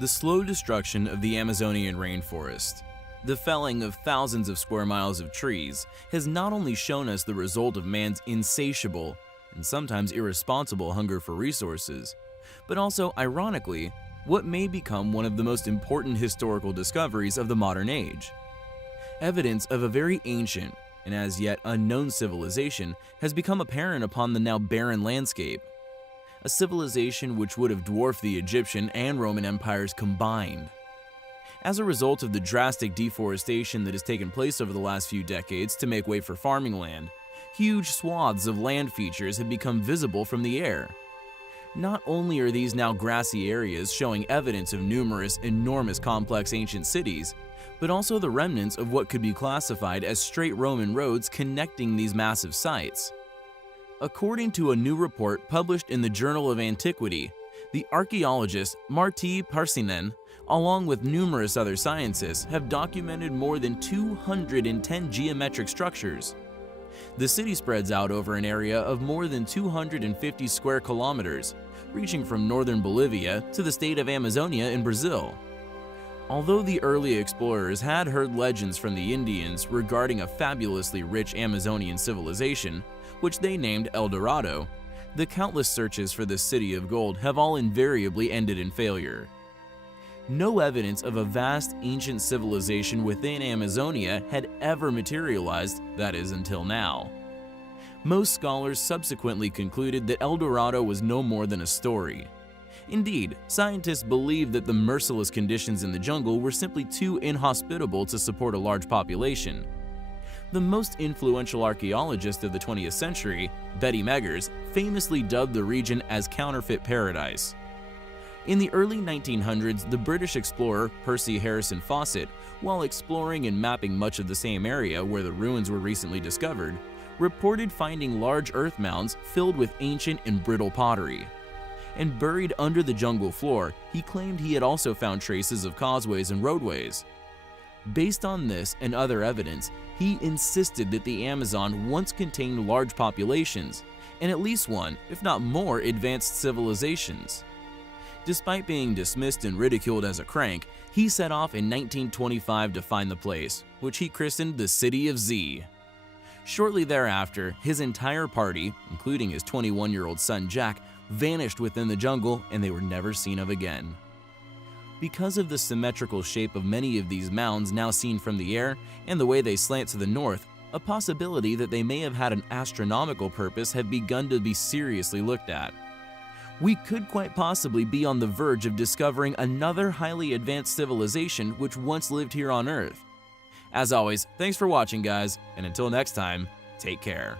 The slow destruction of the Amazonian rainforest, the felling of thousands of square miles of trees, has not only shown us the result of man's insatiable and sometimes irresponsible hunger for resources, but also, ironically, what may become one of the most important historical discoveries of the modern age. Evidence of a very ancient and as yet unknown civilization has become apparent upon the now barren landscape. A civilization which would have dwarfed the Egyptian and Roman empires combined. As a result of the drastic deforestation that has taken place over the last few decades to make way for farming land, huge swaths of land features have become visible from the air. Not only are these now grassy areas showing evidence of numerous, enormous complex ancient cities, but also the remnants of what could be classified as straight Roman roads connecting these massive sites. According to a new report published in the Journal of Antiquity, the archaeologist Martti Parsinen, along with numerous other scientists, have documented more than 210 geometric structures. The city spreads out over an area of more than 250 square kilometers, reaching from northern Bolivia to the state of Amazonia in Brazil. Although the early explorers had heard legends from the Indians regarding a fabulously rich Amazonian civilization, which they named El Dorado, the countless searches for this city of gold have all invariably ended in failure. No evidence of a vast ancient civilization within Amazonia had ever materialized, that is, until now. Most scholars subsequently concluded that El Dorado was no more than a story. Indeed, scientists believe that the merciless conditions in the jungle were simply too inhospitable to support a large population. The most influential archaeologist of the 20th century, Betty Meggers, famously dubbed the region as Counterfeit Paradise. In the early 1900s, the British explorer Percy Harrison Fawcett, while exploring and mapping much of the same area where the ruins were recently discovered, reported finding large earth mounds filled with ancient and brittle pottery. And buried under the jungle floor, he claimed he had also found traces of causeways and roadways. Based on this and other evidence, he insisted that the Amazon once contained large populations, and at least one, if not more, advanced civilizations. Despite being dismissed and ridiculed as a crank, he set off in 1925 to find the place, which he christened the City of Z. Shortly thereafter, his entire party, including his 21-year-old son Jack, vanished within the jungle and they were never seen of again. Because of the symmetrical shape of many of these mounds now seen from the air and the way they slant to the north, a possibility that they may have had an astronomical purpose had begun to be seriously looked at. We could quite possibly be on the verge of discovering another highly advanced civilization which once lived here on Earth. As always, thanks for watching, guys, and until next time, take care.